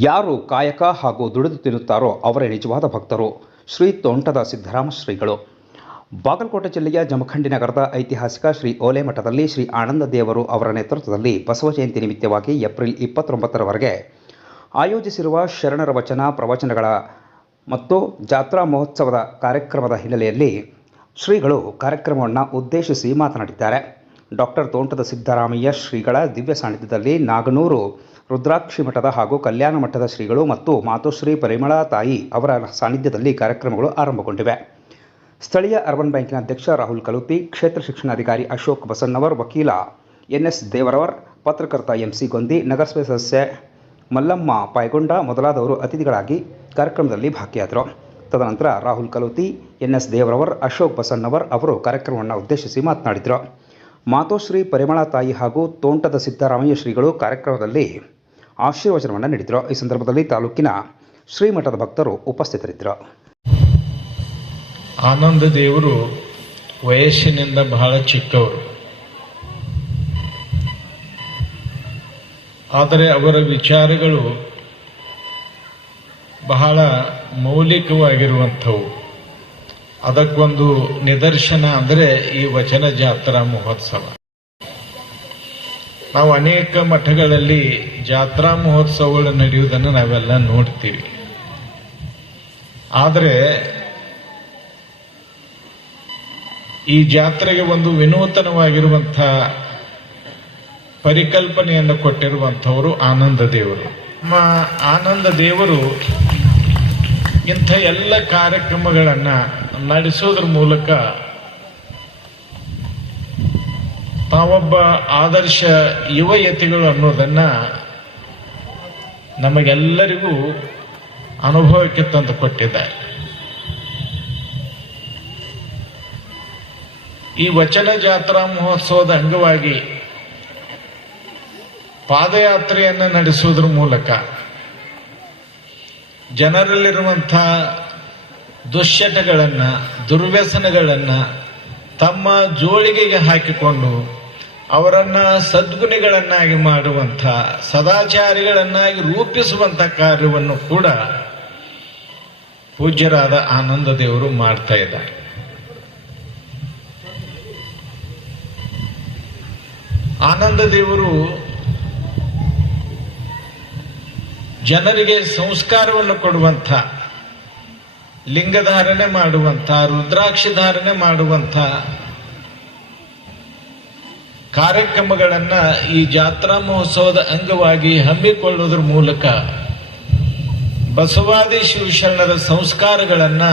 ಯಾರು ಕಾಯಕ ಹಾಗೂ ದುಡಿದು ತಿನ್ನುತ್ತಾರೋ ಅವರೇ ನಿಜವಾದ ಭಕ್ತರು. ಶ್ರೀ ತೋಂಟದ ಸಿದ್ದರಾಮ ಶ್ರೀಗಳು. ಬಾಗಲಕೋಟೆ ಜಿಲ್ಲೆಯ ಜಮಖಂಡಿ ನಗರದ ಐತಿಹಾಸಿಕ ಶ್ರೀ ಓಲೆ ಮಠದಲ್ಲಿ ಶ್ರೀ ಆನಂದ ದೇವರು ಅವರ ನೇತೃತ್ವದಲ್ಲಿ ಬಸವ ಜಯಂತಿ ನಿಮಿತ್ತವಾಗಿ ಏಪ್ರಿಲ್ ಇಪ್ಪತ್ತೊಂಬತ್ತರವರೆಗೆ ಆಯೋಜಿಸಿರುವ ಶರಣರ ವಚನ, ಪ್ರವಚನಗಳ ಮತ್ತು ಜಾತ್ರಾ ಮಹೋತ್ಸವದ ಕಾರ್ಯಕ್ರಮದ ಹಿನ್ನೆಲೆಯಲ್ಲಿ ಶ್ರೀಗಳು ಕಾರ್ಯಕ್ರಮವನ್ನು ಉದ್ದೇಶಿಸಿ ಮಾತನಾಡಿದ್ದಾರೆ. ಡಾಕ್ಟರ್ ತೋಂಟದ ಸಿದ್ದರಾಮಯ್ಯ ಶ್ರೀಗಳ ದಿವ್ಯ ಸಾನ್ನಿಧ್ಯದಲ್ಲಿ ನಾಗನೂರು ರುದ್ರಾಕ್ಷಿ ಮಠದ ಹಾಗೂ ಕಲ್ಯಾಣ ಮಠದ ಶ್ರೀಗಳು ಮತ್ತು ಮಾತೋಶ್ರೀ ಪರಿಮಳಾ ತಾಯಿ ಅವರ ಸಾನ್ನಿಧ್ಯದಲ್ಲಿ ಕಾರ್ಯಕ್ರಮಗಳು ಆರಂಭಗೊಂಡಿವೆ. ಸ್ಥಳೀಯ ಅರ್ಬನ್ ಬ್ಯಾಂಕಿನ ಅಧ್ಯಕ್ಷ ರಾಹುಲ್ ಕಲುತಿ ಕ್ಷೇತ್ರ ಶಿಕ್ಷಣಾಧಿಕಾರಿ ಅಶೋಕ್ ಬಸನ್ನವರ್, ವಕೀಲ ಎನ್ ಎಸ್ ದೇವರವರ್, ಪತ್ರಕರ್ತ ಎಂಸಿ ಗೊಂದಿ, ನಗರಸಭೆ ಸದಸ್ಯ ಮಲ್ಲಮ್ಮ ಪಾಯ್ಗೊಂಡ ಮೊದಲಾದವರು ಅತಿಥಿಗಳಾಗಿ ಕಾರ್ಯಕ್ರಮದಲ್ಲಿ ಭಾಗಿಯಾದರು. ತದನಂತರ ರಾಹುಲ್ ಕಲೋತಿ ಎನ್ಎಸ್ ದೇವರವರ್, ಅಶೋಕ್ ಬಸನ್ನವರ್ ಅವರು ಕಾರ್ಯಕ್ರಮವನ್ನು ಉದ್ದೇಶಿಸಿ ಮಾತನಾಡಿದರು. ಮಾತೋಶ್ರೀ ಪರಿಮಳ ತಾಯಿ ಹಾಗೂ ತೋಂಟದ ಸಿದ್ದರಾಮಯ್ಯ ಶ್ರೀಗಳು ಕಾರ್ಯಕ್ರಮದಲ್ಲಿ ಆಶೀರ್ವಚನವನ್ನು ನೀಡಿದರು. ಈ ಸಂದರ್ಭದಲ್ಲಿ ತಾಲೂಕಿನ ಶ್ರೀಮಠದ ಭಕ್ತರು ಉಪಸ್ಥಿತರಿದ್ದರು. ಆನಂದ ದೇವರು ವಯಸ್ಸಿನಿಂದ ಬಹಳ ಚಿಕ್ಕವರು. ಆದರೆ ಅವರ ವಿಚಾರಗಳು ಬಹಳ ಮೌಲಿಕವಾಗಿರುವಂಥವು. ಅದಕ್ಕೊಂದು ನಿದರ್ಶನ ಅಂದರೆ ಈ ವಚನ ಜಾತ್ರಾ ಮಹೋತ್ಸವ. ನಾವು ಅನೇಕ ಮಠಗಳಲ್ಲಿ ಜಾತ್ರಾ ಮಹೋತ್ಸವಗಳು ನಡೆಯುವುದನ್ನು ನಾವೆಲ್ಲ ನೋಡ್ತೀವಿ. ಆದರೆ ಈ ಜಾತ್ರೆಗೆ ಒಂದು ವಿನೂತನವಾಗಿರುವಂಥ ಪರಿಕಲ್ಪನೆಯನ್ನು ಕೊಟ್ಟಿರುವಂಥವರು ಆನಂದ ದೇವರು. ನಮ್ಮ ಆನಂದ ದೇವರು ಇಂಥ ಎಲ್ಲ ಕಾರ್ಯಕ್ರಮಗಳನ್ನ ನಡೆಸೋದ್ರ ಮೂಲಕ ತಾವೊಬ್ಬ ಆದರ್ಶ ಯುವ ಯತಿಗಳು ಅನ್ನೋದನ್ನ ನಮಗೆಲ್ಲರಿಗೂ ಅನುಭವಕ್ಕೆ ತಂದು ಕೊಟ್ಟಿದ್ದಾರೆ. ಈ ವಚನ ಜಾತ್ರಾ ಮಹೋತ್ಸವದ ಅಂಗವಾಗಿ ಪಾದಯಾತ್ರೆಯನ್ನು ನಡೆಸುವುದರ ಮೂಲಕ ಜನರಲ್ಲಿರುವಂಥ ದುಶ್ಚಟಗಳನ್ನು, ದುರ್ವ್ಯಸನಗಳನ್ನು ತಮ್ಮ ಜೋಳಿಗೆಗೆ ಹಾಕಿಕೊಂಡು ಅವರನ್ನು ಸದ್ಗುಣಿಗಳನ್ನಾಗಿ ಮಾಡುವಂಥ, ಸದಾಚಾರಿಗಳನ್ನಾಗಿ ರೂಪಿಸುವಂಥ ಕಾರ್ಯವನ್ನು ಕೂಡ ಪೂಜ್ಯರಾದ ಆನಂದ ದೇವರು ಮಾಡ್ತಾ ಇದ್ದಾರೆ. ಆನಂದ ದೇವರು ಜನರಿಗೆ ಸಂಸ್ಕಾರವನ್ನು ಕೊಡುವಂಥ ಲಿಂಗಧಾರಣೆ ಮಾಡುವಂಥ, ರುದ್ರಾಕ್ಷಿ ಧಾರಣೆ ಮಾಡುವಂಥ ಕಾರ್ಯಕ್ರಮಗಳನ್ನು ಈ ಜಾತ್ರಾ ಮಹೋತ್ಸವದ ಅಂಗವಾಗಿ ಹಮ್ಮಿಕೊಳ್ಳುವುದರ ಮೂಲಕ ಬಸವಾದಿ ಶಿವಶರಣರ ಸಂಸ್ಕಾರಗಳನ್ನು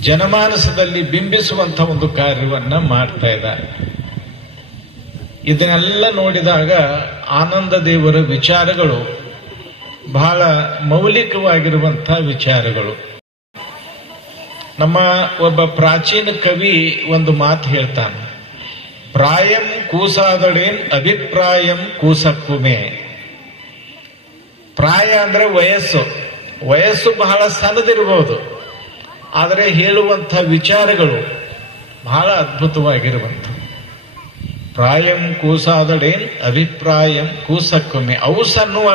ಜನಮಾನಸದಲ್ಲಿ ಬಿಂಬಿಸುವಂಥ ಒಂದು ಕಾರ್ಯವನ್ನು ಮಾಡ್ತಾ ಇದ್ದಾರೆ. ಇದನ್ನೆಲ್ಲ ನೋಡಿದಾಗ ಆನಂದ ದೇವರ ವಿಚಾರಗಳು ಬಹಳ ಮೌಲಿಕವಾಗಿರುವಂತಹ ವಿಚಾರಗಳು. ನಮ್ಮ ಒಬ್ಬ ಪ್ರಾಚೀನ ಕವಿ ಒಂದು ಮಾತು ಹೇಳ್ತಾನೆ. ಪ್ರಾಯಂ ಕೂಸಾದಡೇನ್ ಅಭಿಪ್ರಾಯಂ ಕೂಸಕ್ಕುಮೆ ಪ್ರಾಯ ಅಂದ್ರೆ ವಯಸ್ಸು. ವಯಸ್ಸು ಬಹಳ ಸಣ್ಣದಿರಬಹುದು ಆದರೆ ಹೇಳುವಂಥ ವಿಚಾರಗಳು ಬಹಳ ಅದ್ಭುತವಾಗಿರುವಂಥ ಪ್ರಾಯಂ ಕೂಸಾದಡೇನ್ ಅಭಿಪ್ರಾಯಂ ಕೂಸಕ್ಕುಮೆ ಅವು ಸಣ್ಣು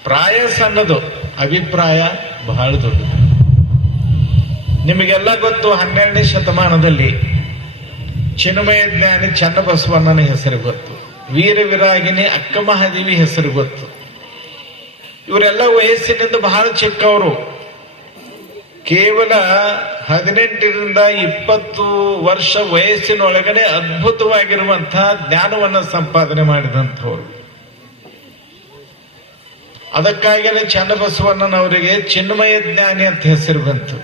ಅಲ್ಲ ಪ್ರಾಯ ಸಣ್ಣದು, ಅಭಿಪ್ರಾಯ ಬಹಳ ದೊಡ್ಡದು. ನಿಮಗೆಲ್ಲ ಗೊತ್ತು, ಹನ್ನೆರಡನೇ ಶತಮಾನದಲ್ಲಿ ಚಿನ್ಮಯ ಜ್ಞಾನಿ ಚನ್ನಬಸವಣ್ಣನ ಹೆಸರು ಗೊತ್ತು ವೀರ ವಿರಾಗಿನಿ ಅಕ್ಕ ಮಹಾದೇವಿ ಹೆಸರು ಗೊತ್ತು. ಇವರೆಲ್ಲ ವಯಸ್ಸಿನಿಂದ ಬಹಳ ಚಿಕ್ಕವರು. ಕೇವಲ ಹದಿನೆಂಟರಿಂದ ಇಪ್ಪತ್ತು ವರ್ಷ ವಯಸ್ಸಿನೊಳಗಡೆ ಅದ್ಭುತವಾಗಿರುವಂತಹ ಜ್ಞಾನವನ್ನು ಸಂಪಾದನೆ ಮಾಡಿದಂಥವ್ರು. ಅದಕ್ಕಾಗಿಯೇ ಚನ್ನಬಸವಣ್ಣನವರಿಗೆ ಚಿನ್ಮಯ ಜ್ಞಾನಿ ಅಂತ ಹೆಸರು ಬಂತು.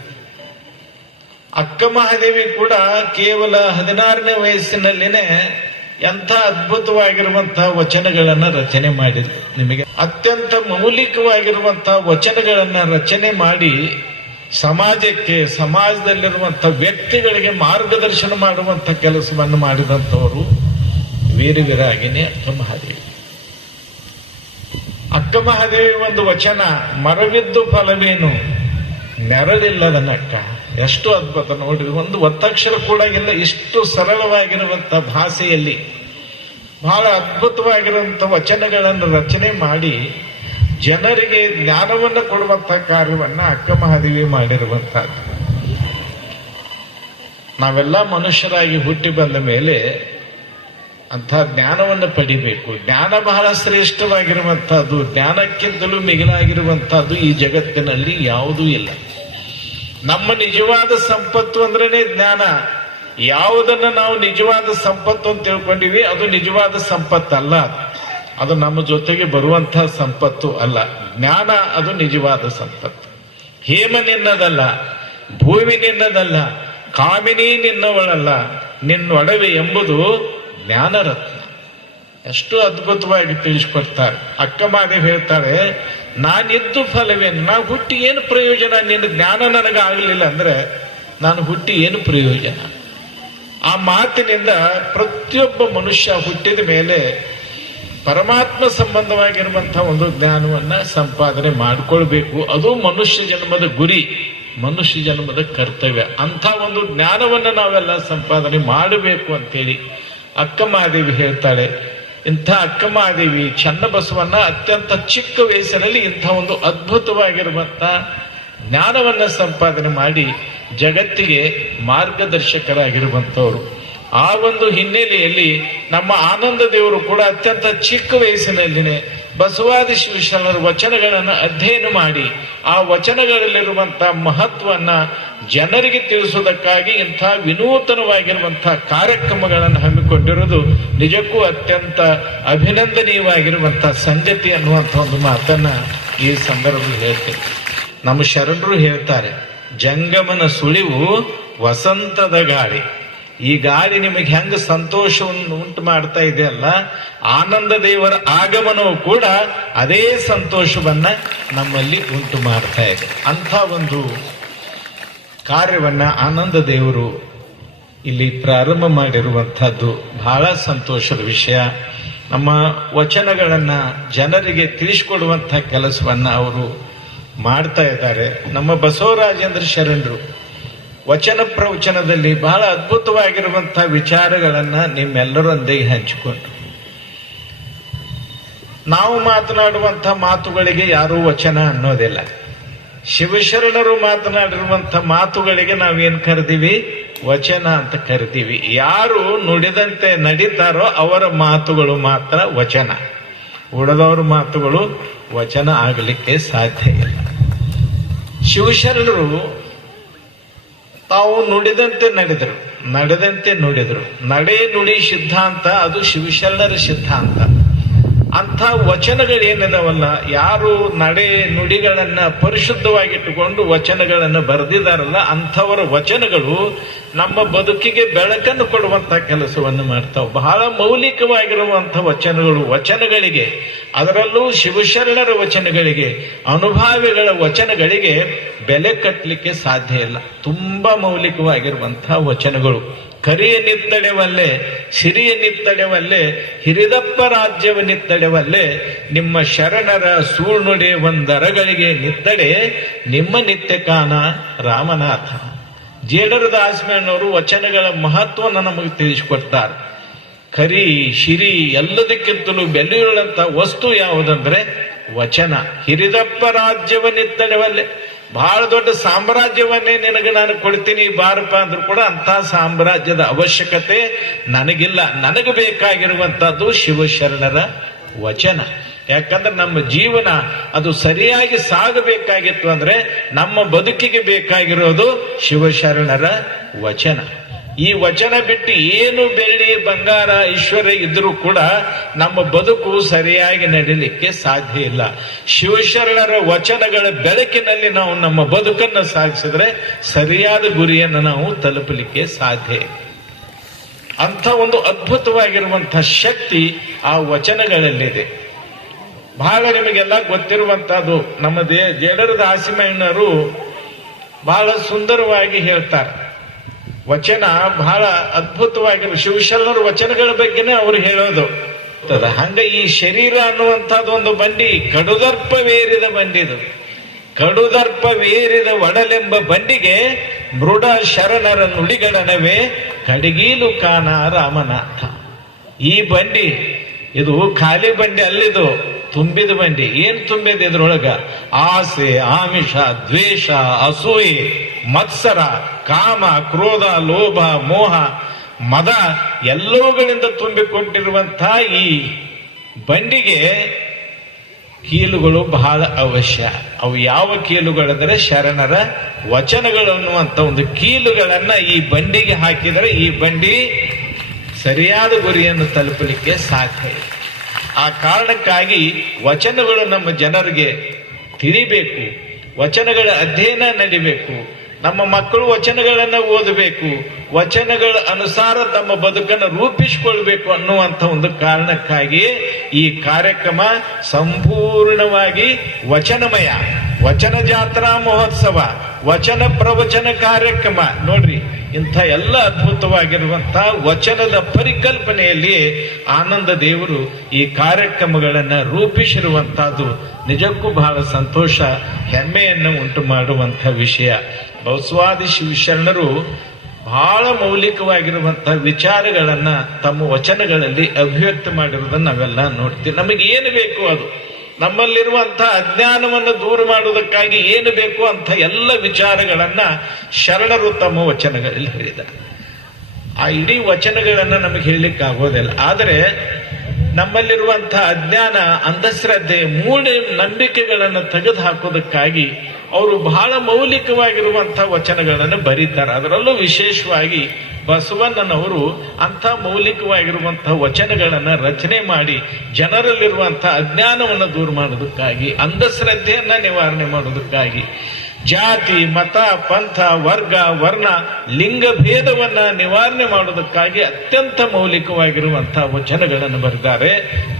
ಅಕ್ಕ ಮಹಾದೇವಿ ಕೂಡ ಕೇವಲ ಹದಿನಾರನೇ ವಯಸ್ಸಿನಲ್ಲಿನೇ ಎಂಥ ಅದ್ಭುತವಾಗಿರುವಂತಹ ವಚನಗಳನ್ನ ರಚನೆ ಮಾಡಿದ್ರು. ನಿಮಗೆ ಅತ್ಯಂತ ಮೌಲಿಕವಾಗಿರುವಂತಹ ವಚನಗಳನ್ನ ರಚನೆ ಮಾಡಿ ಸಮಾಜಕ್ಕೆ, ಸಮಾಜದಲ್ಲಿರುವಂಥ ವ್ಯಕ್ತಿಗಳಿಗೆ ಮಾರ್ಗದರ್ಶನ ಮಾಡುವಂಥ ಕೆಲಸವನ್ನು ಮಾಡಿದಂಥವರು ವೀರವೀರಾಗಿನೇ ಅಕ್ಕ ಮಹಾದೇವಿ. ಅಕ್ಕ ಮಹಾದೇವಿ ಒಂದು ವಚನ, ಮರವಿದ್ದು ಫಲವೇನು? ನೆರಳಿಲ್ಲದ ನಟ್ಟ ಎಷ್ಟು ಅದ್ಭುತ ನೋಡ್ರಿ, ಒಂದು ಒತ್ತಕ್ಷರ ಕೂಡ ಇಲ್ಲ, ಇಷ್ಟು ಸರಳವಾಗಿರುವಂತ ಭಾಷೆಯಲ್ಲಿ. ಬಹಳ ಅದ್ಭುತವಾಗಿರುವಂತ ವಚನಗಳನ್ನು ರಚನೆ ಮಾಡಿ, ಜನರಿಗೆ ಜ್ಞಾನವನ್ನು ಕೊಡುವಂಥ ಕಾರ್ಯವನ್ನು ಅಕ್ಕ ಮಹಾದೇವಿ ಮಾಡಿರುವಂತಹದ್ದು ನಾವೆಲ್ಲ ಮನುಷ್ಯರಾಗಿ ಹುಟ್ಟಿ ಬಂದ ಮೇಲೆ ಅಂಥ ಜ್ಞಾನವನ್ನು ಪಡಿಬೇಕು. ಜ್ಞಾನ ಬಹಳ ಶ್ರೇಷ್ಠವಾಗಿರುವಂತಹದ್ದು ಜ್ಞಾನಕ್ಕಿಂತಲೂ ಮಿಗಿಲಾಗಿರುವಂತಹದ್ದು ಈ ಜಗತ್ತಿನಲ್ಲಿ ಯಾವುದೂ ಇಲ್ಲ. ನಮ್ಮ ನಿಜವಾದ ಸಂಪತ್ತು ಅಂದ್ರೇನೆ ಜ್ಞಾನ. ಯಾವುದನ್ನು ನಾವು ನಿಜವಾದ ಸಂಪತ್ತು ಅಂತ ತಿಳ್ಕೊಂಡಿವಿ, ಅದು ನಿಜವಾದ ಸಂಪತ್ತಲ್ಲ. ಅದು ನಮ್ಮ ಜೊತೆಗೆ ಬರುವಂತಹ ಸಂಪತ್ತು ಅಲ್ಲ. ಜ್ಞಾನ ಅದು ನಿಜವಾದ ಸಂಪತ್ತು. ಹೇಮ ನಿನ್ನದಲ್ಲ, ಭೂಮಿ ನಿನ್ನದಲ್ಲ, ಕಾಮಿನಿ ನಿನ್ನವಳಲ್ಲ. ನಿನ್ನೊಡವೆ ಎಂಬುದು ಜ್ಞಾನರತ್ನ. ಎಷ್ಟು ಅದ್ಭುತವಾಗಿ ತಿಳಿಸ್ಕೊಡ್ತಾರೆ. ಅಕ್ಕ ಮಾದೇವ್ ಹೇಳ್ತಾರೆ ನಾನಿದ್ದು ಫಲವೇನು? ನಾ ಹುಟ್ಟಿ ಏನು ಪ್ರಯೋಜನ? ನಿನ್ನ ಜ್ಞಾನ ನನಗೆ ಆಗಲಿಲ್ಲ ಅಂದ್ರೆ ನಾನು ಹುಟ್ಟಿ ಏನು ಪ್ರಯೋಜನ? ಆ ಮಾತಿನಿಂದ ಪ್ರತಿಯೊಬ್ಬ ಮನುಷ್ಯ ಹುಟ್ಟಿದ ಮೇಲೆ ಪರಮಾತ್ಮ ಸಂಬಂಧವಾಗಿರುವಂತಹ ಒಂದು ಜ್ಞಾನವನ್ನ ಸಂಪಾದನೆ ಮಾಡಿಕೊಳ್ಬೇಕು. ಅದು ಮನುಷ್ಯ ಜನ್ಮದ ಗುರಿ, ಮನುಷ್ಯ ಜನ್ಮದ ಕರ್ತವ್ಯ. ಅಂಥ ಒಂದು ಜ್ಞಾನವನ್ನು ನಾವೆಲ್ಲ ಸಂಪಾದನೆ ಮಾಡಬೇಕು ಅಂತೇಳಿ ಅಕ್ಕ ಮಹಾದೇವಿ ಹೇಳ್ತಾಳೆ, ಇಂಥ ಅಕ್ಕ ಮಹಾದೇವಿ ಚನ್ನಬಸವನ್ನ ಅತ್ಯಂತ ಚಿಕ್ಕ ವಯಸ್ಸಿನಲ್ಲಿ ಇಂಥ ಒಂದು ಅದ್ಭುತವಾಗಿರುವಂತ ಜ್ಞಾನವನ್ನ ಸಂಪಾದನೆ ಮಾಡಿ ಜಗತ್ತಿಗೆ ಮಾರ್ಗದರ್ಶಕರಾಗಿರುವಂತವರು ಆ ಒಂದು ಹಿನ್ನೆಲೆಯಲ್ಲಿ ನಮ್ಮ ಆನಂದ ದೇವರು ಕೂಡ ಅತ್ಯಂತ ಚಿಕ್ಕ ವಯಸ್ಸಿನಲ್ಲಿನೇ ಬಸವಾದಿ ಶಿವಶರಣರ ವಚನಗಳನ್ನು ಅಧ್ಯಯನ ಮಾಡಿ, ಆ ವಚನಗಳಲ್ಲಿರುವಂತಹ ಮಹತ್ವವನ್ನ ಜನರಿಗೆ ತಿಳಿಸುವುದಕ್ಕಾಗಿ ಇಂಥ ವಿನೂತನವಾಗಿರುವಂತಹ ಕಾರ್ಯಕ್ರಮಗಳನ್ನು ಹಮ್ಮಿಕೊಂಡಿರುವುದು ನಿಜಕ್ಕೂ ಅತ್ಯಂತ ಅಭಿನಂದನೀಯವಾಗಿರುವಂತಹ ಸಂಗತಿ ಅನ್ನುವಂಥ ಒಂದು ಮಾತನ್ನ ಈ ಸಂದರ್ಭದಲ್ಲಿ ಹೇಳ್ತೇನೆ. ನಮ್ಮ ಶರಣರು ಹೇಳ್ತಾರೆ, ಜಂಗಮನ ಸುಳಿವು ವಸಂತದ ಗಾಳಿ. ಈ ಗಾಳಿ ನಿಮಗೆ ಹೆಂಗ ಸಂತೋಷವನ್ನು ಉಂಟು ಮಾಡ್ತಾ ಇದೆಯಲ್ಲ ಆನಂದ ದೇವರ ಆಗಮನವು ಕೂಡ ಅದೇ ಸಂತೋಷವನ್ನ ನಮ್ಮಲ್ಲಿ ಉಂಟು ಮಾಡ್ತಾ ಇದೆ. ಅಂಥ ಒಂದು ಕಾರ್ಯವನ್ನ ಆನಂದ ದೇವರು ಇಲ್ಲಿ ಪ್ರಾರಂಭ ಮಾಡಿರುವಂತಹದ್ದು ಬಹಳ ಸಂತೋಷದ ವಿಷಯ. ನಮ್ಮ ವಚನಗಳನ್ನ ಜನರಿಗೆ ತಿಳಿಸಿಕೊಡುವಂತಹ ಕೆಲಸವನ್ನ ಅವರು ಮಾಡ್ತಾ ಇದ್ದಾರೆ. ನಮ್ಮ ಬಸವರಾಜೇಂದ್ರ ಶರಣರು ವಚನ ಪ್ರವಚನದಲ್ಲಿ ಬಹಳ ಅದ್ಭುತವಾಗಿರುವಂತಹ ವಿಚಾರಗಳನ್ನ ನಿಮ್ಮೆಲ್ಲರೊಂದಿಗೆ ಹಂಚಿಕೊಂಡ್ರು. ನಾವು ಮಾತನಾಡುವಂತಹ ಮಾತುಗಳಿಗೆ ಯಾರೂ ವಚನ ಅನ್ನೋದಿಲ್ಲ. ಶಿವಶರಣರು ಮಾತನಾಡಿರುವಂತ ಮಾತುಗಳಿಗೆ ನಾವೇನ್ ಕರೆದೀವಿ? ವಚನ ಅಂತ ಕರಿತೀವಿ ಯಾರು ನುಡಿದಂತೆ ನಡೀತಾರೋ ಅವರ ಮಾತುಗಳು ಮಾತ್ರ ವಚನ. ಉಳಿದವರ ಮಾತುಗಳು ವಚನ ಆಗಲಿಕ್ಕೆ ಸಾಧ್ಯ ಇಲ್ಲ. ಶಿವಶರಣರು ತಾವು ನುಡಿದಂತೆ ನಡೆದರು. ನಡೆದಂತೆ ನುಡಿದರು. ನಡೆ ನುಡಿ ಸಿದ್ಧಾಂತ, ಅದು ಶಿವಶರಣರ ಸಿದ್ಧಾಂತ. ಅಂಥ ವಚನಗಳೇನಿದಾವಲ್ಲ, ಯಾರು ನಡೆ ನುಡಿಗಳನ್ನು ಪರಿಶುದ್ಧವಾಗಿಟ್ಟುಕೊಂಡು ವಚನಗಳನ್ನು ಬರೆದಿದ್ದಾರಲ್ಲ, ಅಂಥವರ ವಚನಗಳು ನಮ್ಮ ಬದುಕಿಗೆ ಬೆಳಕನ್ನು ಕೊಡುವಂಥ ಕೆಲಸವನ್ನು ಮಾಡ್ತಾವೆ. ಬಹಳ ಮೌಲಿಕವಾಗಿರುವಂಥ ವಚನಗಳು ವಚನಗಳಿಗೆ, ಅದರಲ್ಲೂ ಶಿವಶರಣರ ವಚನಗಳಿಗೆ, ಅನುಭಾವಿಗಳ ವಚನಗಳಿಗೆ ಬೆಲೆ ಕಟ್ಟಲಿಕ್ಕೆ ಸಾಧ್ಯ ಇಲ್ಲ. ತುಂಬ ಮೌಲಿಕವಾಗಿರುವಂಥ ವಚನಗಳು. ಕರಿಯ ನಿತ್ತಡೆವಲ್ಲೇ ಸಿರಿಯ ನಿತ್ತಡೆವಲ್ಲೇ ಹಿರಿದಪ್ಪ ರಾಜ್ಯವ ನಿತ್ತಡೆವಲ್ಲೇ ನಿಮ್ಮ ಶರಣರ ಸೂಳ್ನುಡೆ ಒಂದರಗಳಿಗೆ ನಿತ್ತಡೆ, ನಿಮ್ಮ ನಿತ್ಯಕಾನ ರಾಮನಾಥ. ಜೇಡರ ದಾಸಮಣ್ಣವರು ವಚನಗಳ ಮಹತ್ವವನ್ನು ನಮಗೆ ತಿಳಿಸಿಕೊಡ್ತಾರೆ. ಕರಿ, ಶಿರಿ ಎಲ್ಲದಕ್ಕಿಂತಲೂ ಬೆಲೆಯುಳ್ಳಂತ ವಸ್ತು ಯಾವುದಂದ್ರೆ ವಚನ. ಹಿರಿದಪ್ಪ ರಾಜ್ಯವ ನಿತ್ತಡೆವಲ್ಲೇ ಬಹಳ ದೊಡ್ಡ ಸಾಮ್ರಾಜ್ಯವನ್ನೇ ನಿನಗೆ ನಾನು ಕೊಡ್ತೀನಿ, ಬಾರಪ್ಪ ಅಂದ್ರೂ ಕೂಡ ಅಂತ ಸಾಮ್ರಾಜ್ಯದ ಅವಶ್ಯಕತೆ ನನಗಿಲ್ಲ. ನನಗೆ ಬೇಕಾಗಿರುವಂತಹದ್ದು ಶಿವಶರಣರ ವಚನ. ಯಾಕಂದ್ರೆ ನಮ್ಮ ಜೀವನ ಅದು ಸರಿಯಾಗಿ ಸಾಗಬೇಕಾಗಿತ್ತು ಅಂದ್ರೆ ನಮ್ಮ ಬದುಕಿಗೆ ಬೇಕಾಗಿರೋದು ಶಿವಶರಣರ ವಚನ. ಈ ವಚನ ಬಿಟ್ಟು ಏನು ಬೆಳ್ಳಿ ಬಂಗಾರ, ಐಶ್ವರ್ಯ ಇದ್ರೂ ಕೂಡ ನಮ್ಮ ಬದುಕು ಸರಿಯಾಗಿ ನಡೀಲಿಕ್ಕೆ ಸಾಧ್ಯ ಇಲ್ಲ. ಶಿವಶರಣರ ವಚನಗಳ ಬೆಳಕಿನಲ್ಲಿ ನಾವು ನಮ್ಮ ಬದುಕನ್ನು ಸಾಗಿಸಿದ್ರೆ ಸರಿಯಾದ ಗುರಿಯನ್ನು ನಾವು ತಲುಪಲಿಕ್ಕೆ ಸಾಧ್ಯ. ಅಂಥ ಒಂದು ಅದ್ಭುತವಾಗಿರುವಂತಹ ಶಕ್ತಿ ಆ ವಚನಗಳಲ್ಲಿದೆ. ಬಹಳ ನಿಮಗೆಲ್ಲ ಗೊತ್ತಿರುವಂತಹದ್ದು ನಮ್ಮ ದೇ ಜೇಡರದ ಆಸಿಮಣ್ಣರು ಬಹಳ ಸುಂದರವಾಗಿ ಹೇಳ್ತಾರೆ. ವಚನ ಬಹಳ ಅದ್ಭುತವಾಗಿ ಶಿವಶರಣರ ವಚನಗಳ ಬಗ್ಗೆನೇ ಅವರು ಹೇಳೋದು. ಹಂಗ ಈ ಶರೀರ ಅನ್ನುವಂಥದ್ದು ಒಂದು ಬಂಡಿ, ಕಡುದರ್ಪವೇರಿದ ಬಂಡಿದು. ಕಡುದರ್ಪವೇರಿದ ಒಡಲೆಂಬ ಬಂಡಿಗೆ ಮೃಡ ಶರಣರ ನುಡಿಗಳನವೇ, ಕಡಿಗೀಲು ಕಾನ ರಾಮನಾಥ. ಈ ಬಂಡಿ, ಇದು ಖಾಲಿ ಬಂಡಿ ಅಲ್ಲಿದು. ತುಂಬಿದ ಬಂಡಿ. ಏನ್ ತುಂಬಿದ ಇದ್ರೊಳಗ? ಆಸೆ, ಆಮಿಷ, ದ್ವೇಷ, ಅಸೂಯೆ, ಮತ್ಸರ, ಕಾಮ, ಕ್ರೋಧ, ಲೋಭ, ಮೋಹ, ಮದ ಎಲ್ಲವುಗಳಿಂದ ತುಂಬಿಕೊಂಡಿರುವಂತಹ ಈ ಬಂಡಿಗೆ ಕೀಲುಗಳು ಬಹಳ ಅವಶ್ಯ. ಅವು ಯಾವ ಕೀಲುಗಳೆಂದರೆ ಶರಣರ ವಚನಗಳು ಅನ್ನುವಂಥ ಒಂದು ಕೀಲುಗಳನ್ನ ಈ ಬಂಡಿಗೆ ಹಾಕಿದರೆ ಈ ಬಂಡಿ ಸರಿಯಾದ ಗುರಿಯನ್ನು ತಲುಪಲಿಕ್ಕೆ ಸಾಧ್ಯ. ಆ ಕಾರಣಕ್ಕಾಗಿ ವಚನಗಳು ನಮ್ಮ ಜನರಿಗೆ ತಿಳಿಬೇಕು. ವಚನಗಳ ಅಧ್ಯಯನ ನಡಿಬೇಕು. ನಮ್ಮ ಮಕ್ಕಳು ವಚನಗಳನ್ನು ಓದಬೇಕು. ವಚನಗಳ ಅನುಸಾರ ತಮ್ಮ ಬದುಕನ್ನು ರೂಪಿಸಿಕೊಳ್ಬೇಕು ಅನ್ನುವಂಥ ಒಂದು ಕಾರಣಕ್ಕಾಗಿ ಈ ಕಾರ್ಯಕ್ರಮ ಸಂಪೂರ್ಣವಾಗಿ ವಚನಮಯ. ವಚನ ಜಾತ್ರಾ ಮಹೋತ್ಸವ. ವಚನ ಪ್ರವಚನ ಕಾರ್ಯಕ್ರಮ. ನೋಡ್ರಿ ಇಂಥ ಎಲ್ಲ ಅದ್ಭುತವಾಗಿರುವಂತಹ ವಚನದ ಪರಿಕಲ್ಪನೆಯಲ್ಲಿ ಆನಂದ ದೇವರು ಈ ಕಾರ್ಯಕ್ರಮಗಳನ್ನು ರೂಪಿಸಿರುವಂಥದ್ದು ನಿಜಕ್ಕೂ ಬಹಳ ಸಂತೋಷ, ಹೆಮ್ಮೆಯನ್ನು ಉಂಟು ಮಾಡುವಂಥ ವಿಷಯ. ಬಸವಾದಿ ಶಿವಶರಣರು ಬಹಳ ಮೌಲಿಕವಾಗಿರುವಂತಹ ವಿಚಾರಗಳನ್ನು ತಮ್ಮ ವಚನಗಳಲ್ಲಿ ಅಭಿವ್ಯಕ್ತ ಮಾಡಿರುವುದನ್ನು ನಾವೆಲ್ಲ ನೋಡ್ತೀವಿ. ನಮಗೆ ಏನು ಬೇಕು ಅದು? ನಮ್ಮಲ್ಲಿರುವಂತಹ ಅಜ್ಞಾನವನ್ನು ದೂರ ಮಾಡುವುದಕ್ಕಾಗಿ ಏನು ಬೇಕು ಅಂತ ಎಲ್ಲ ವಿಚಾರಗಳನ್ನ ಶರಣರು ತಮ್ಮ ವಚನಗಳಲ್ಲಿ ಹೇಳಿದ ಆ ಇಡೀ ವಚನಗಳನ್ನು ನಮಗೆ ಹೇಳಲಿಕ್ಕೆ ಆಗೋದಿಲ್ಲ ಆದರೆ ನಮ್ಮಲ್ಲಿರುವಂತಹ ಅಜ್ಞಾನ, ಅಂಧಶ್ರದ್ಧೆ, ಮೂಢ ನಂಬಿಕೆಗಳನ್ನು ತೆಗೆದು ಹಾಕೋದಕ್ಕಾಗಿ ಅವರು ಬಹಳ ಮೌಲಿಕವಾಗಿರುವಂತಹ ವಚನಗಳನ್ನು ಬರೀತಾರೆ. ಅದರಲ್ಲೂ ವಿಶೇಷವಾಗಿ ಬಸವಣ್ಣನವರು ಅಂಥ ಮೌಲಿಕವಾಗಿರುವಂತಹ ವಚನಗಳನ್ನು ರಚನೆ ಮಾಡಿ ಜನರಲ್ಲಿರುವಂಥ ಅಜ್ಞಾನವನ್ನು ದೂರ ಮಾಡೋದಕ್ಕಾಗಿ, ಅಂಧಶ್ರದ್ಧೆಯನ್ನು ನಿವಾರಣೆ ಮಾಡೋದಕ್ಕಾಗಿ, ಜಾತಿ, ಮತ, ಪಂಥ, ವರ್ಗ, ವರ್ಣ, ಲಿಂಗ ಭೇದವನ್ನು ನಿವಾರಣೆ ಮಾಡೋದಕ್ಕಾಗಿ ಅತ್ಯಂತ ಮೌಲಿಕವಾಗಿರುವಂಥ ವಚನಗಳನ್ನು ಬರೆದಾರೆ.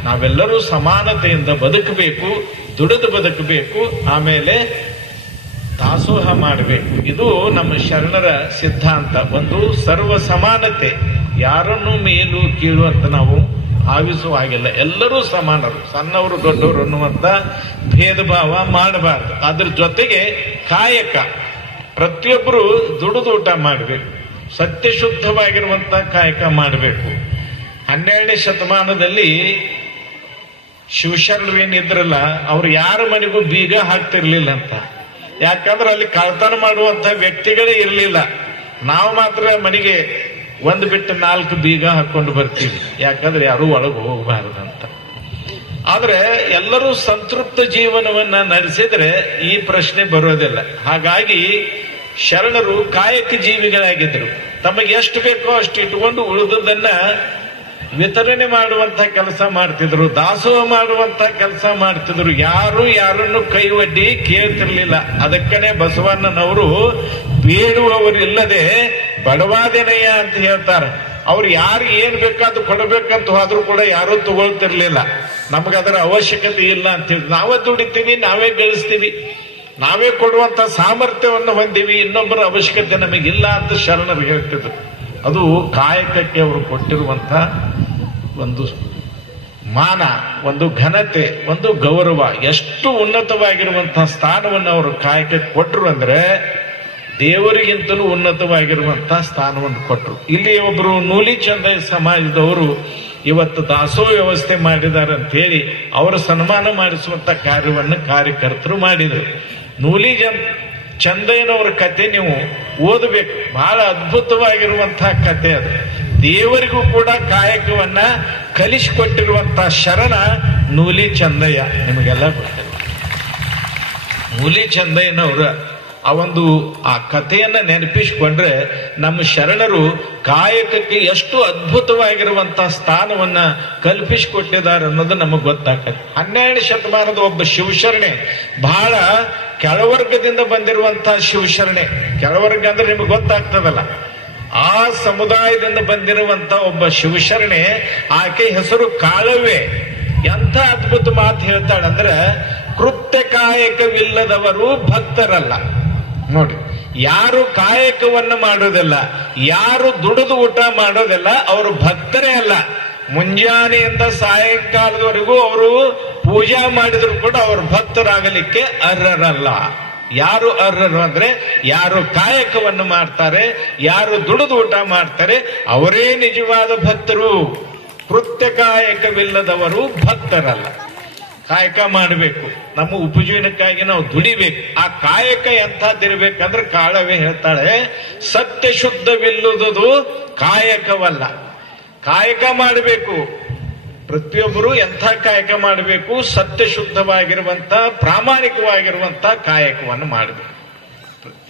ನಾವೆಲ್ಲರೂ ಸಮಾನತೆಯಿಂದ ಬದುಕಬೇಕು, ದುಡಿದು ಬದುಕಬೇಕು. ಆಮೇಲೆ ದಾಸೋಹ ಮಾಡಬೇಕು ಇದು ನಮ್ಮ ಶರಣರ ಸಿದ್ಧಾಂತ. ಒಂದು ಸರ್ವ ಸಮಾನತೆ. ಯಾರನ್ನು ಮೇಲು ಕೀಳು ಅಂತ ನಾವು ಭಾವಿಸುವ ಹಾಗಿಲ್ಲ. ಎಲ್ಲರೂ ಸಮಾನರು. ಸಣ್ಣವರು, ದೊಡ್ಡವರು ಅನ್ನುವಂಥ ಭೇದ ಭಾವ ಮಾಡಬಾರ್ದು. ಅದ್ರ ಜೊತೆಗೆ ಕಾಯಕ. ಪ್ರತಿಯೊಬ್ಬರು ದುಡಿದು ಊಟ ಮಾಡಬೇಕು. ಸತ್ಯಶುದ್ಧವಾಗಿರುವಂಥ ಕಾಯಕ ಮಾಡಬೇಕು. ಹನ್ನೆರಡನೇ ಶತಮಾನದಲ್ಲಿ ಶಿವಶರಣರು ಏನಿದ್ರಲ್ಲ, ಅವ್ರು ಯಾರ ಮನೆಗೂ ಬೀಗ ಹಾಕ್ತಿರ್ಲಿಲ್ಲ ಅಂತ. ಯಾಕಂದ್ರೆ ಅಲ್ಲಿ ಕಳ್ತನ ಮಾಡುವಂತ ವ್ಯಕ್ತಿಗಳೇ ಇರಲಿಲ್ಲ. ನಾವು ಮಾತ್ರ ಮನೆಗೆ ಒಂದು ಬಿಟ್ಟು ನಾಲ್ಕು ಬೀಗ ಹಾಕೊಂಡು ಬರ್ತೀವಿ. ಯಾಕಂದ್ರೆ ಯಾರು ಒಳಗೆ ಹೋಗಬಾರದು ಅಂತ ಆದ್ರೆ ಎಲ್ಲರೂ ಸಂತೃಪ್ತ ಜೀವನವನ್ನ ನಡೆಸಿದ್ರೆ ಈ ಪ್ರಶ್ನೆ ಬರೋದಿಲ್ಲ. ಹಾಗಾಗಿ ಶರಣರು ಕಾಯಕ ಜೀವಿಗಳಾಗಿದ್ರು ತಮಗೆ ಎಷ್ಟು ಬೇಕೋ ಅಷ್ಟು ಇಟ್ಕೊಂಡು ಉಳಿದುದನ್ನ ವಿತರಣೆ ಮಾಡುವಂತ ಕೆಲಸ ಮಾಡ್ತಿದ್ರು, ದಾಸೋಹ ಮಾಡುವಂತ ಕೆಲಸ ಮಾಡ್ತಿದ್ರು, ಯಾರು ಯಾರನ್ನು ಕೈ ಒಡ್ಡಿ ಕೇಳ್ತಿರ್ಲಿಲ್ಲ. ಅದಕ್ಕನೆ ಬಸವಣ್ಣನವರು, ಬೇಡುವವರಿಲ್ಲದೆ ಬಡವಾದೆನೆಯ ಅಂತ ಹೇಳ್ತಾರೆ. ಅವ್ರು ಯಾರು ಏನ್ ಅದು ಕೊಡಬೇಕಂತ ಹೋದ್ರೂ ಕೂಡ ಯಾರೂ ತಗೊಳ್ತಿರ್ಲಿಲ್ಲ. ನಮ್ಗೆ ಅದರ ಅವಶ್ಯಕತೆ ಇಲ್ಲ ಅಂತ ಹೇಳಿ, ನಾವೇ ದುಡಿತೀವಿ, ನಾವೇ ಗಳಿಸ್ತೀವಿ ನಾವೇ ಕೊಡುವಂತ ಸಾಮರ್ಥ್ಯವನ್ನು ಹೊಂದಿವಿ, ಇನ್ನೊಬ್ಬರ ಅವಶ್ಯಕತೆ ನಮಗಿಲ್ಲ ಅಂತ ಶರಣರು ಹೇಳ್ತಿದ್ರು. ಅದು ಕಾಯಕಕ್ಕೆ ಅವರು ಕೊಟ್ಟಿರುವಂತ ಒಂದು ಮಾನ, ಒಂದು ಘನತೆ, ಒಂದು ಗೌರವ, ಎಷ್ಟು ಉನ್ನತವಾಗಿರುವಂತಹ ಸ್ಥಾನವನ್ನು ಅವರು ಕಾಯಕಕ್ಕೆ ಕೊಟ್ಟರು ಅಂದ್ರೆ ದೇವರಿಗಿಂತಲೂ ಉನ್ನತವಾಗಿರುವಂತಹ ಸ್ಥಾನವನ್ನು ಕೊಟ್ಟರು ಇಲ್ಲಿ ಒಬ್ಬರು ನೂಲಿ ಚಂದ ಸಮಾಜದವರು ಇವತ್ತು ದಾಸೋ ವ್ಯವಸ್ಥೆ ಮಾಡಿದ್ದಾರೆ ಅಂತ ಹೇಳಿ ಅವರ ಸನ್ಮಾನ ಮಾಡಿಸುವಂತ ಕಾರ್ಯವನ್ನು ಕಾರ್ಯಕರ್ತರು ಮಾಡಿದರು. ನೂಲಿ ಚಂದಯ್ಯನವರ ಕತೆ ನೀವು ಓದಬೇಕು ಬಹಳ ಅದ್ಭುತವಾಗಿರುವಂತಹ ಕತೆ ಅದು. ದೇವರಿಗೂ ಕೂಡ ಕಾಯಕವನ್ನ ಕಲಿಸಿಕೊಟ್ಟಿರುವಂತಹ ಶರಣ ನೂಲಿ ಚಂದಯ್ಯ. ನಿಮಗೆಲ್ಲ ಗೊತ್ತಿಲ್ಲ ನೂಲಿ ಚಂದಯ್ಯನವರ ಆ ಒಂದು, ಆ ಕಥೆಯನ್ನ ನೆನಪಿಸಿಕೊಂಡ್ರೆ ನಮ್ಮ ಶರಣರು ಕಾಯಕಕ್ಕೆ ಎಷ್ಟು ಅದ್ಭುತವಾಗಿರುವಂತಹ ಸ್ಥಾನವನ್ನ ಕಲ್ಪಿಸಿಕೊಟ್ಟಿದ್ದಾರೆ ಅನ್ನೋದು ನಮಗೆ ಗೊತ್ತಾಗ್ತದೆ. ಹನ್ನೆರಡು ಶತಮಾನದ ಒಬ್ಬ ಶಿವಶರಣೆ ಬಹಳ ಕೆಳವರ್ಗದಿಂದ ಬಂದಿರುವಂತಹ ಶಿವಶರಣೆ. ಕೆಳವರ್ಗ ಅಂದ್ರೆ ನಿಮಗೆ ಗೊತ್ತಾಗ್ತದಲ್ಲ. ಆ ಸಮುದಾಯದಿಂದ ಬಂದಿರುವಂತ ಒಬ್ಬ ಶಿವಶರಣೆ ಆಕೆ ಹೆಸರು ಕಾಳವೆ ಎಂಥ ಅದ್ಭುತ ಮಾತು ಹೇಳ್ತಾಳಂದ್ರ ಕೃತ್ಯ ಕಾಯಕವಿಲ್ಲದವರು ಭಕ್ತರಲ್ಲ. ನೋಡಿ. ಯಾರು ಕಾಯಕವನ್ನು ಮಾಡೋದಿಲ್ಲ ಯಾರು ದುಡಿದು ಊಟ ಮಾಡೋದಿಲ್ಲ ಅವರು ಭಕ್ತರೇ ಅಲ್ಲ. ಮುಂಜಾನೆಯಿಂದ ಸಾಯಂಕಾಲದವರೆಗೂ ಅವರು ಪೂಜಾ ಮಾಡಿದ್ರು ಕೂಡ ಅವರು ಭಕ್ತರಾಗಲಿಕ್ಕೆ ಅರ್ಹರಲ್ಲ. ಯಾರು ಅರ್ಹರು ಅಂದ್ರೆ, ಯಾರು ಕಾಯಕವನ್ನು ಮಾಡ್ತಾರೆ, ಯಾರು ದುಡಿದು ಊಟ ಮಾಡ್ತಾರೆ, ಅವರೇ ನಿಜವಾದ ಭಕ್ತರು. ಕೃತ್ಯ ಕಾಯಕವಿಲ್ಲದವರು ಭಕ್ತರಲ್ಲ. ಕಾಯಕ ಮಾಡಬೇಕು. ನಮ್ಮ ಉಪಜೀವನಕ್ಕಾಗಿ ನಾವು ದುಡಿಬೇಕು. ಆ ಕಾಯಕ ಎಂಥದ್ದಿರ್ಬೇಕಂದ್ರೆ ಕಾಳವೇ ಹೇಳ್ತಾಳೆ ಸತ್ಯ ಶುದ್ಧವಿಲ್ಲದುದು ಕಾಯಕವಲ್ಲ. ಕಾಯಕ ಮಾಡಬೇಕು. ಪ್ರತಿಯೊಬ್ಬರು ಎಂಥ ಕಾಯಕ ಮಾಡಬೇಕು? ಸತ್ಯ ಶುದ್ಧವಾಗಿರುವಂತ ಪ್ರಾಮಾಣಿಕವಾಗಿರುವಂತ ಕಾಯಕವನ್ನು ಮಾಡಬೇಕು.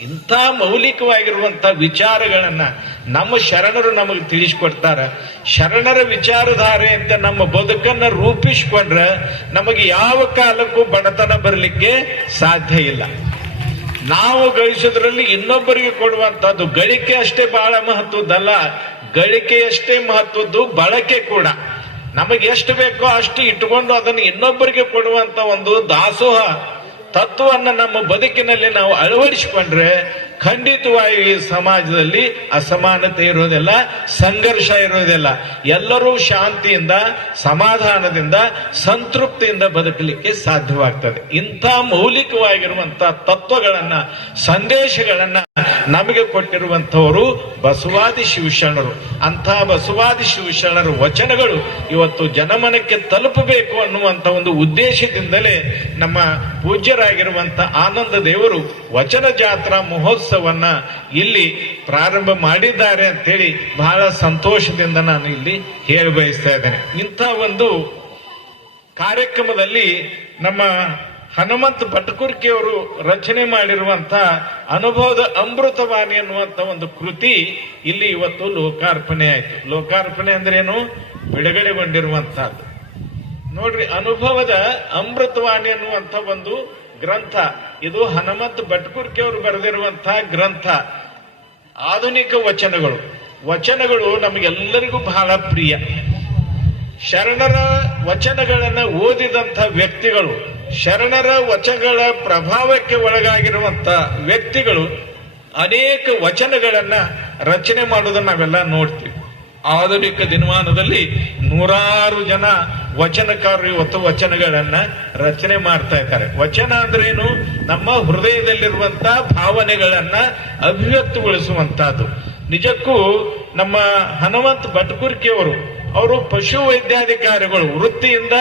ಇಂಥ ಮೌಲಿಕವಾಗಿರುವಂತ ವಿಚಾರಗಳನ್ನ ನಮ್ಮ ಶರಣರು ನಮಗೆ ತಿಳಿಸ್ಕೊಡ್ತಾರ, ಶರಣರ ವಿಚಾರಧಾರೆ ಅಂತ ನಮ್ಮ ಬದುಕನ್ನ ರೂಪಿಸ್ಕೊಂಡ್ರೆ ನಮಗೆ ಯಾವ ಕಾಲಕ್ಕೂ ಬಡತನ ಬರಲಿಕ್ಕೆ ಸಾಧ್ಯ ಇಲ್ಲ. ನಾವು ಗಳಿಸೋದ್ರಲ್ಲಿ ಇನ್ನೊಬ್ಬರಿಗೆ ಕೊಡುವಂತದ್ದು ಗಳಿಕೆ ಅಷ್ಟೇ ಬಹಳ ಮಹತ್ವದ್ದಲ್ಲ, ಗಳಿಕೆಯಷ್ಟೇ ಮಹತ್ವದ್ದು ಬಳಕೆ ಕೂಡ. ನಮಗೆ ಎಷ್ಟು ಬೇಕೋ ಅಷ್ಟು ಇಟ್ಟುಕೊಂಡು ಅದನ್ನು ಇನ್ನೊಬ್ಬರಿಗೆ ಕೊಡುವಂತ ಒಂದು ದಾಸೋಹ ತತ್ವವನ್ನು ನಮ್ಮ ಬದುಕಿನಲ್ಲಿ ನಾವು ಅಳವಡಿಸಿಕೊಂಡ್ರೆ ಖಂಡಿತವಾಗಿ ಈ ಸಮಾಜದಲ್ಲಿ ಅಸಮಾನತೆ ಇರೋದಿಲ್ಲ ಸಂಘರ್ಷ ಇರೋದಿಲ್ಲ ಎಲ್ಲರೂ ಶಾಂತಿಯಿಂದ, ಸಮಾಧಾನದಿಂದ, ಸಂತೃಪ್ತಿಯಿಂದ ಬದುಕಲಿಕ್ಕೆ ಸಾಧ್ಯವಾಗ್ತದೆ. ಇಂಥ ಮೌಲಿಕವಾಗಿರುವಂಥ ತತ್ವಗಳನ್ನ, ಸಂದೇಶಗಳನ್ನ ನಮಗೆ ಕೊಟ್ಟಿರುವಂಥವರು ಬಸವಾದಿ ಶಿವಶರಣರು. ಅಂಥ ಬಸವಾದಿ ಶಿವಶರಣರ ವಚನಗಳು ಇವತ್ತು ಜನಮನಕ್ಕೆ ತಲುಪಬೇಕು ಅನ್ನುವಂತ ಒಂದು ಉದ್ದೇಶದಿಂದಲೇ ನಮ್ಮ ಪೂಜ್ಯರಾಗಿರುವಂಥ ಆನಂದ ದೇವರು ವಚನ ಜಾತ್ರಾ ಮಹೋತ್ಸವನ್ನ ಇಲ್ಲಿ ಪ್ರಾರಂಭ ಮಾಡಿದ್ದಾರೆ ಅಂತೇಳಿ ಬಹಳ ಸಂತೋಷದಿಂದ ನಾನು ಇಲ್ಲಿ ಹೇಳಿ ಬಯಸ್ತಾ ಇದ್ದೇನೆ. ಇಂಥ ಒಂದು ಕಾರ್ಯಕ್ರಮದಲ್ಲಿ ನಮ್ಮ ಹನುಮಂತ ಭಟ್ಕುರ್ಕಿ ಅವರು ರಚನೆ ಮಾಡಿರುವಂತ ಅನುಭವದ ಅಮೃತವಾಣಿ ಅನ್ನುವಂಥ ಒಂದು ಕೃತಿ ಇಲ್ಲಿ ಇವತ್ತು ಲೋಕಾರ್ಪಣೆ ಆಯ್ತು. ಲೋಕಾರ್ಪಣೆ ಅಂದ್ರೇನು ಬಿಡುಗಡೆಗೊಂಡಿರುವಂತಹದ್ದು ನೋಡ್ರಿ, ಅನುಭವದ ಅಮೃತವಾಣಿ ಅನ್ನುವಂತ ಒಂದು ಗ್ರಂಥ. ಇದು ಹನುಮಂತ ಭಟ್ಕುರ್ಕಿ ಅವರು ಬರೆದಿರುವಂತಹ ಗ್ರಂಥ. ಆಧುನಿಕ ವಚನಗಳು. ವಚನಗಳು ನಮಗೆಲ್ಲರಿಗೂ ಬಹಳ ಪ್ರಿಯ. ಶರಣರ ವಚನಗಳನ್ನು ಓದಿದಂಥ ವ್ಯಕ್ತಿಗಳು, ಶರಣರ ವಚನಗಳ ಪ್ರಭಾವಕ್ಕೆ ಒಳಗಾಗಿರುವಂತ ವ್ಯಕ್ತಿಗಳು ಅನೇಕ ವಚನಗಳನ್ನು ರಚನೆ ಮಾಡುವುದನ್ನು ನಾವೆಲ್ಲ ನೋಡ್ತೀವಿ. ಆಧುನಿಕ ದಿನಮಾನದಲ್ಲಿ ನೂರಾರು ಜನ ವಚನಕಾರರು ಇವತ್ತು ವಚನಗಳನ್ನ ರಚನೆ ಮಾಡ್ತಾ ಇದ್ದಾರೆ. ವಚನ ಅಂದ್ರೇನು? ನಮ್ಮ ಹೃದಯದಲ್ಲಿರುವಂತ ಭಾವನೆಗಳನ್ನ ಅಭಿವ್ಯಕ್ತಗೊಳಿಸುವಂತಹದ್ದು. ನಿಜಕ್ಕೂ ನಮ್ಮ ಹನುಮಂತ ಭಟ್ಕುರ್ಕಿಯವರು, ಅವರು ಪಶು ವೈದ್ಯಾಧಿಕಾರಿಗಳು, ವೃತ್ತಿಯಿಂದ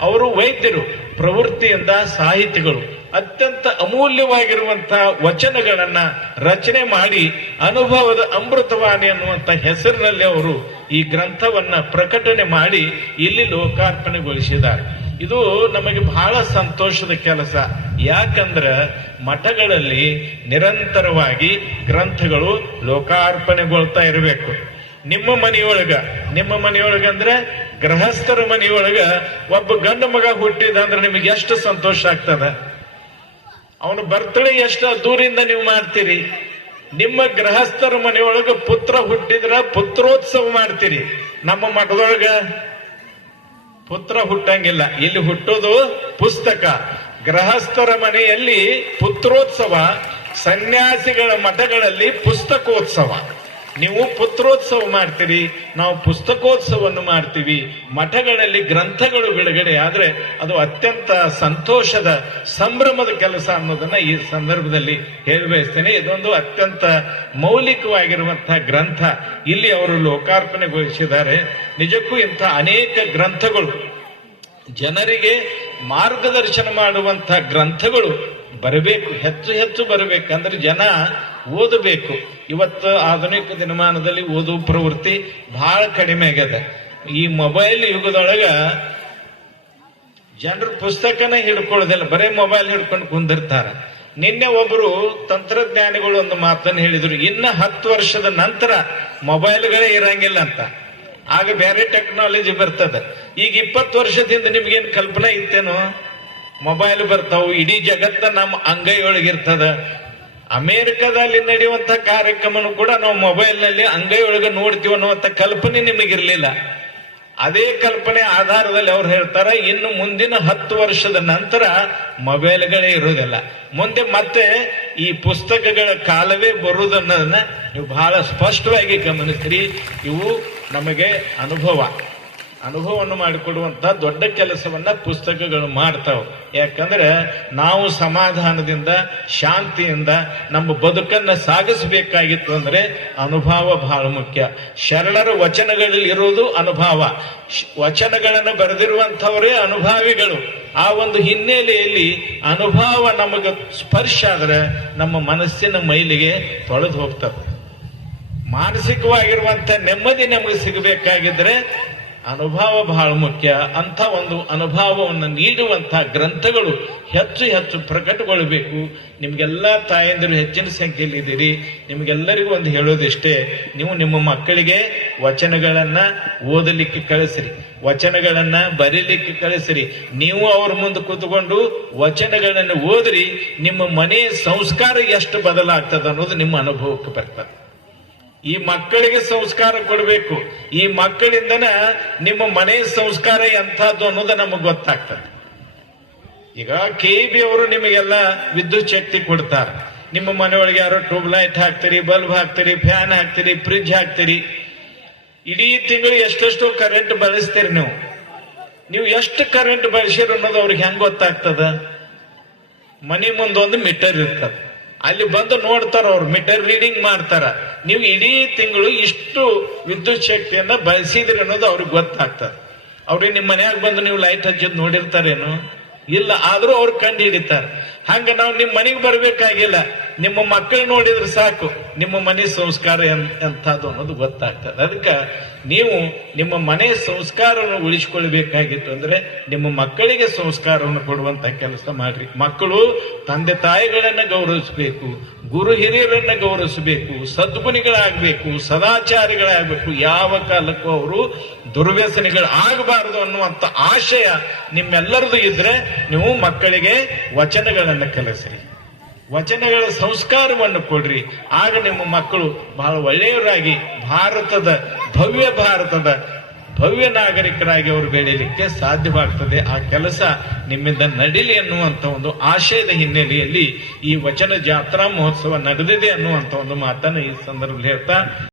ಅವರು ವೈದ್ಯರು, ಪ್ರವೃತ್ತಿಯಿಂದ ಸಾಹಿತಿಗಳು. ಅತ್ಯಂತ ಅಮೂಲ್ಯವಾಗಿರುವಂತಹ ವಚನಗಳನ್ನ ರಚನೆ ಮಾಡಿ ಅನುಭವದ ಅಮೃತವಾಣಿ ಅನ್ನುವಂತ ಹೆಸರಿನಲ್ಲಿ ಅವರು ಈ ಗ್ರಂಥವನ್ನ ಪ್ರಕಟಣೆ ಮಾಡಿ ಇಲ್ಲಿ ಲೋಕಾರ್ಪಣೆಗೊಳಿಸಿದ್ದಾರೆ. ಇದು ನಮಗೆ ಬಹಳ ಸಂತೋಷದ ಕೆಲಸ. ಯಾಕಂದ್ರೆ ಮಠಗಳಲ್ಲಿ ನಿರಂತರವಾಗಿ ಗ್ರಂಥಗಳು ಲೋಕಾರ್ಪಣೆಗೊಳ್ತಾ ಇರಬೇಕು. ನಿಮ್ಮ ಮನೆಯೊಳಗ ನಿಮ್ಮ ಮನೆಯೊಳಗ ಅಂದ್ರೆ ಗೃಹಸ್ಥರ ಮನೆಯೊಳಗ ಒಬ್ಬ ಗಂಡು ಮಗ ಹುಟ್ಟಿದ ಅಂದ್ರೆ ನಿಮಗೆ ಎಷ್ಟು ಸಂತೋಷ ಆಗ್ತದ? ಅವನ ಬರ್ತಡೇ ಎಷ್ಟು ದೂರಿಂದ ನೀವು ಮಾಡ್ತೀರಿ. ನಿಮ್ಮ ಗೃಹಸ್ಥರ ಮನೆಯೊಳಗ ಪುತ್ರ ಹುಟ್ಟಿದ್ರ ಪುತ್ರೋತ್ಸವ ಮಾಡ್ತೀರಿ. ನಮ್ಮ ಮಠದೊಳಗ ಪುತ್ರ ಹುಟ್ಟಂಗಿಲ್ಲ. ಇಲ್ಲಿ ಹುಟ್ಟೋದು ಪುಸ್ತಕ. ಗೃಹಸ್ಥರ ಮನೆಯಲ್ಲಿ ಪುತ್ರೋತ್ಸವ, ಸನ್ಯಾಸಿಗಳ ಮಠಗಳಲ್ಲಿ ಪುಸ್ತಕೋತ್ಸವ. ನೀವು ಪುತ್ರೋತ್ಸವ ಮಾಡ್ತೀರಿ, ನಾವು ಪುಸ್ತಕೋತ್ಸವವನ್ನು ಮಾಡ್ತೀವಿ, ಮಠಗಳಲ್ಲಿ ಗ್ರಂಥಗಳು ಬಿಡುಗಡೆ ಆದರೆ ಅದು ಅತ್ಯಂತ ಸಂತೋಷದ, ಸಂಭ್ರಮದ ಕೆಲಸ ಅನ್ನೋದನ್ನ ಈ ಸಂದರ್ಭದಲ್ಲಿ ಹೇಳಬಯಸ್ತೇನೆ ಇದೊಂದು ಅತ್ಯಂತ ಮೌಲಿಕವಾಗಿರುವಂತಹ ಗ್ರಂಥ. ಇಲ್ಲಿ ಅವರು ಲೋಕಾರ್ಪಣೆಗೊಳಿಸಿದ್ದಾರೆ. ನಿಜಕ್ಕೂ ಇಂಥ ಅನೇಕ ಗ್ರಂಥಗಳು, ಜನರಿಗೆ ಮಾರ್ಗದರ್ಶನ ಮಾಡುವಂತಹ ಗ್ರಂಥಗಳು ಬರಬೇಕು, ಹೆಚ್ಚು ಹೆಚ್ಚು ಬರಬೇಕಂದ್ರೆ ಜನ ಓದಬೇಕು. ಇವತ್ತು ಆಧುನಿಕ ದಿನಮಾನದಲ್ಲಿ ಓದುವ ಪ್ರವೃತ್ತಿ ಬಹಳ ಕಡಿಮೆ ಆಗ್ಯದ. ಈ ಮೊಬೈಲ್ ಯುಗದೊಳಗ ಜನರು ಪುಸ್ತಕನ ಹಿಡ್ಕೊಳ್ಳೋದಿಲ್ಲ, ಬರೇ ಮೊಬೈಲ್ ಹಿಡ್ಕೊಂಡು ಕುಂದಿರ್ತಾರ. ನಿನ್ನೆ ಒಬ್ರು ತಂತ್ರಜ್ಞಾನಿಗಳು ಒಂದು ಮಾತನ್ನು ಹೇಳಿದ್ರು, ಇನ್ನ ಹತ್ತು ವರ್ಷದ ನಂತರ ಮೊಬೈಲ್ಗಳೇ ಇರಂಗಿಲ್ಲ ಅಂತ. ಆಗ ಬೇರೆ ಟೆಕ್ನಾಲಜಿ ಬರ್ತದೆ. ಈಗ ಇಪ್ಪತ್ತು ವರ್ಷದಿಂದ ನಿಮ್ಗೇನು ಕಲ್ಪನೆ ಇತ್ತೇನು ಮೊಬೈಲ್ ಬರ್ತಾವು, ಇಡೀ ಜಗತ್ತ ನಮ್ಮ ಅಂಗೈಯೊಳಗಿರ್ತದ. ಅಮೆರಿಕದಲ್ಲಿ ನಡೆಯುವಂತ ಕಾರ್ಯಕ್ರಮನು ಕೂಡ ನಾವು ಮೊಬೈಲ್ನಲ್ಲಿ ಅಂಗೈಯೊಳಗೆ ನೋಡ್ತೀವಿ ಅನ್ನುವಂತ ಕಲ್ಪನೆ ನಿಮಗಿರ್ಲಿಲ್ಲ. ಅದೇ ಕಲ್ಪನೆ ಆಧಾರದಲ್ಲಿ ಅವ್ರು ಹೇಳ್ತಾರೆ, ಇನ್ನು ಮುಂದಿನ ಹತ್ತು ವರ್ಷದ ನಂತರ ಮೊಬೈಲ್ಗಳೇ ಇರುವುದಿಲ್ಲ ಮುಂದೆ ಮತ್ತೆ ಈ ಪುಸ್ತಕಗಳ ಕಾಲವೇ ಬರುವುದನ್ನೋದನ್ನ ನೀವು ಬಹಳ ಸ್ಪಷ್ಟವಾಗಿ ಗಮನಿಸ್ರಿ ಇವು ನಮಗೆ ಅನುಭವ. ಅನುಭವವನ್ನು ಮಾಡಿಕೊಡುವಂತಹ ದೊಡ್ಡ ಕೆಲಸವನ್ನ ಪುಸ್ತಕಗಳು ಮಾಡ್ತಾವೆ. ಯಾಕಂದ್ರೆ ನಾವು ಸಮಾಧಾನದಿಂದ, ಶಾಂತಿಯಿಂದ ನಮ್ಮ ಬದುಕನ್ನ ಸಾಗಿಸಬೇಕಾಗಿತ್ತು ಅಂದ್ರೆ ಅನುಭವ ಬಹಳ ಮುಖ್ಯ. ಶರಣರ ವಚನಗಳಲ್ಲಿ ಇರುವುದು ಅನುಭವ. ವಚನಗಳನ್ನು ಬರೆದಿರುವಂಥವರೇ ಅನುಭಾವಿಗಳು. ಆ ಒಂದು ಹಿನ್ನೆಲೆಯಲ್ಲಿ ಅನುಭವ ನಮಗೆ ಸ್ಪರ್ಶ ಆದ್ರೆ ನಮ್ಮ ಮನಸ್ಸಿನ ಮೈಲಿಗೆ ತೊಳೆದು ಹೋಗ್ತದೆ. ಮಾನಸಿಕವಾಗಿರುವಂತ ನೆಮ್ಮದಿ ನಮಗೆ ಸಿಗಬೇಕಾಗಿದ್ರೆ ಅನುಭವ ಬಹಳ ಮುಖ್ಯ. ಅಂಥ ಒಂದು ಅನುಭವವನ್ನು ನೀಡುವಂಥ ಗ್ರಂಥಗಳು ಹೆಚ್ಚು ಹೆಚ್ಚು ಪ್ರಕಟಗೊಳ್ಳಬೇಕು. ನಿಮಗೆಲ್ಲ ತಾಯಂದಿರು ಹೆಚ್ಚಿನ ಸಂಖ್ಯೆಯಲ್ಲಿ ಇದ್ದೀರಿ. ನಿಮಗೆಲ್ಲರಿಗೂ ಒಂದು ಹೇಳೋದಿಷ್ಟೇ, ನೀವು ನಿಮ್ಮ ಮಕ್ಕಳಿಗೆ ವಚನಗಳನ್ನು ಓದಲಿಕ್ಕೆ ಕಳಿಸ್ರಿ. ವಚನಗಳನ್ನು ಬರೀಲಿಕ್ಕೆ ಕಳಿಸ್ರಿ. ನೀವು ಅವ್ರ ಮುಂದೆ ಕೂತ್ಕೊಂಡು ವಚನಗಳನ್ನು ಓದ್ರಿ, ನಿಮ್ಮ ಮನೆಯ ಸಂಸ್ಕಾರ ಎಷ್ಟು ಬದಲಾಗ್ತದೆ ಅನ್ನೋದು ನಿಮ್ಮ ಅನುಭವಕ್ಕೆ ಬರ್ತದೆ. ಈ ಮಕ್ಕಳಿಗೆ ಸಂಸ್ಕಾರ ಕೊಡಬೇಕು. ಈ ಮಕ್ಕಳಿಂದನ ನಿಮ್ಮ ಮನೆ ಸಂಸ್ಕಾರ ಎಂಥದ್ದು ಅನ್ನೋದು ನಮಗೆ ಗೊತ್ತಾಗ್ತದೆ. ಈಗ ಕೆ ಬಿ ಅವರು ನಿಮಗೆಲ್ಲ ವಿದ್ಯುತ್ ಶಕ್ತಿ ಕೊಡ್ತಾರೆ. ನಿಮ್ಮ ಮನೆಯೊಳಗೆ ಯಾರೋ ಟ್ಯೂಬ್ಲೈಟ್ ಹಾಕ್ತೀರಿ, ಬಲ್ಬ್ ಹಾಕ್ತೀರಿ, ಫ್ಯಾನ್ ಹಾಕ್ತೀರಿ, ಫ್ರಿಡ್ಜ್ ಹಾಕ್ತೀರಿ. ಇಡೀ ತಿಂಗಳು ಎಷ್ಟೆಷ್ಟು ಕರೆಂಟ್ ಬಳಸ್ತೀರಿ ನೀವು. ನೀವು ಎಷ್ಟು ಕರೆಂಟ್ ಬಳಸಿರ ಅನ್ನೋದು ಅವ್ರಿಗೆ ಹೆಂಗ್ ಗೊತ್ತಾಗ್ತದ? ಮನೆ ಮುಂದೊಂದು ಮೀಟರ್ ಇರ್ತದೆ. ಅಲ್ಲಿ ಬಂದು ನೋಡ್ತಾರ ಅವ್ರು ಮೀಟರ್ ರೀಡಿಂಗ್ ಮಾಡ್ತಾರ. ನೀವು ಇಡೀ ತಿಂಗಳು ಇಷ್ಟು ವಿದ್ಯುತ್ ಶಕ್ತಿಯನ್ನ ಬಳಸಿದ್ರಿ ಅನ್ನೋದು ಅವ್ರಿಗೆ ಗೊತ್ತಾಗ್ತದೆ. ಅವ್ರಿಗೆ ನಿಮ್ಮ ಮನ್ಯಾಗ ಬಂದು ನೀವು ಲೈಟ್ ಹಚ್ಚಿದ್ ನೋಡಿರ್ತಾರೇನು? ಇಲ್ಲ, ಆದ್ರೂ ಅವ್ರು ಕಂಡು ಹಿಡಿತಾರೆ ಹಂಗ ನಾವು ನಿಮ್ಮ ಮನೆಗೆ ಬರ್ಬೇಕಾಗಿಲ್ಲ. ನಿಮ್ಮ ಮಕ್ಕಳು ನೋಡಿದ್ರೆ ಸಾಕು, ನಿಮ್ಮ ಮನೆ ಸಂಸ್ಕಾರ ಎಂಥದ್ದು ಅನ್ನೋದು ಗೊತ್ತಾಗ್ತದೆ. ಅದಕ್ಕೆ ನೀವು ನಿಮ್ಮ ಮನೆ ಸಂಸ್ಕಾರವನ್ನು ಉಳಿಸ್ಕೊಳ್ಬೇಕಾಗಿತ್ತು ಅಂದ್ರೆ ನಿಮ್ಮ ಮಕ್ಕಳಿಗೆ ಸಂಸ್ಕಾರವನ್ನು ಕೊಡುವಂತ ಕೆಲಸ ಮಾಡ್ರಿ. ಮಕ್ಕಳು ತಂದೆ ತಾಯಿಗಳನ್ನು ಗೌರವಿಸಬೇಕು, ಗುರು ಹಿರಿಯರನ್ನು ಗೌರವಿಸಬೇಕು, ಸದ್ಗುಣಿಗಳಾಗಬೇಕು, ಸದಾಚಾರಿಗಳಾಗಬೇಕು. ಯಾವ ಕಾಲಕ್ಕೂ ಅವರು ದುರ್ವ್ಯಸನಿಗಳು ಆಗಬಾರದು ಅನ್ನುವಂಥ ಆಶಯ ನಿಮ್ಮೆಲ್ಲರದು ಇದ್ರೆ ನೀವು ಮಕ್ಕಳಿಗೆ ವಚನಗಳನ್ನು ಕಲಿಸ್ರಿ. ವಚನಗಳ ಸಂಸ್ಕಾರವನ್ನು ಕೊಡ್ರಿ. ಆಗ ನಿಮ್ಮ ಮಕ್ಕಳು ಬಹಳ ಒಳ್ಳೆಯವರಾಗಿ ಭಾರತದ ಭವ್ಯ ಭಾರತದ ಭವ್ಯ ನಾಗರಿಕರಾಗಿ ಅವರು ಬೆಳೀಲಿಕ್ಕೆ ಸಾಧ್ಯವಾಗ್ತದೆ. ಆ ಕೆಲಸ ನಿಮ್ಮಿಂದ ನಡೀಲಿ ಅನ್ನುವಂಥ ಒಂದು ಆಶಯದ ಹಿನ್ನೆಲೆಯಲ್ಲಿ ಈ ವಚನ ಜಾತ್ರಾ ಮಹೋತ್ಸವ ನಡೆದಿದೆ ಅನ್ನುವಂಥ ಒಂದು ಮಾತನ್ನು ಈ ಸಂದರ್ಭದಲ್ಲಿ ಹೇಳ್ತಾ